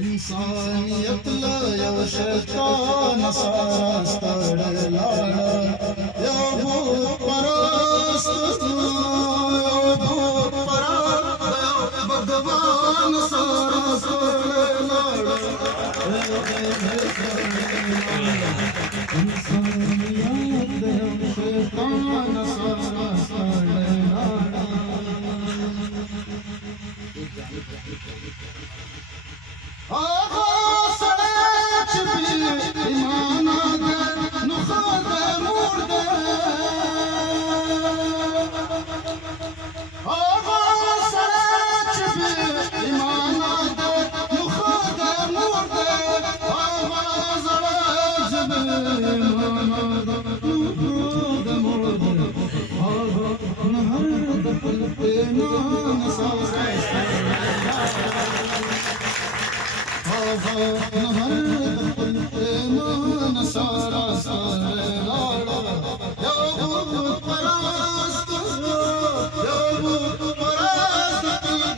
इंसानियत लायो शैतान सारा स्तर लाड़ा या भूत परस्त भूत परास्त भगवान सारा स्तर लाड़ा इंसानियत लायो शैतान सारा स्तर लाड़ा आहो सच भी ईमान दे नुखद मुर्द आहो सच भी ईमान दे नुखद मुर्द आवाज सच भी ईमान दे नुखद मुर्द आहो नहर दखल पे नान सारा नहर दखल प्रेमान सारा सारे लाड़ा या भूत परस्त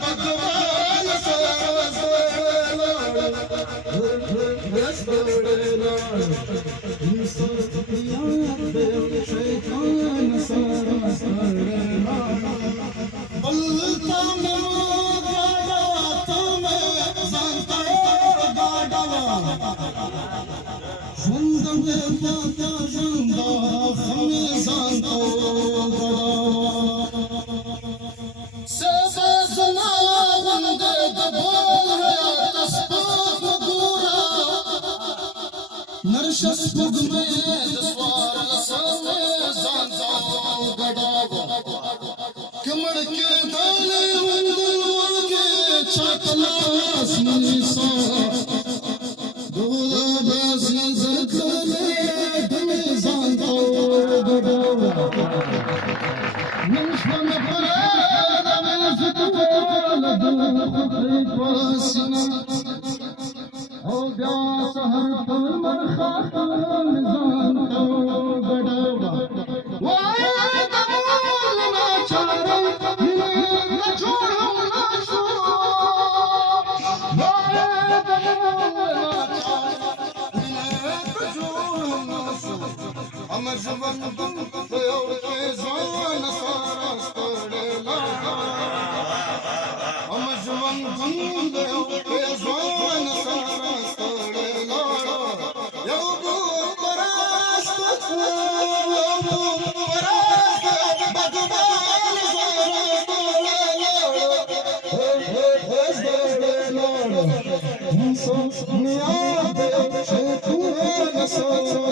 भगवान सारा सारे लाड़ा इंसानियत दे शैतान सारा सारे लाड़ा बलता Zindagi fata zinda khami zanto Sebe zina wande dabol hai tasbih magura Narshas pugme daswar lasame zanto gadawa Kamar ke dale wandul wage chaklas nisa So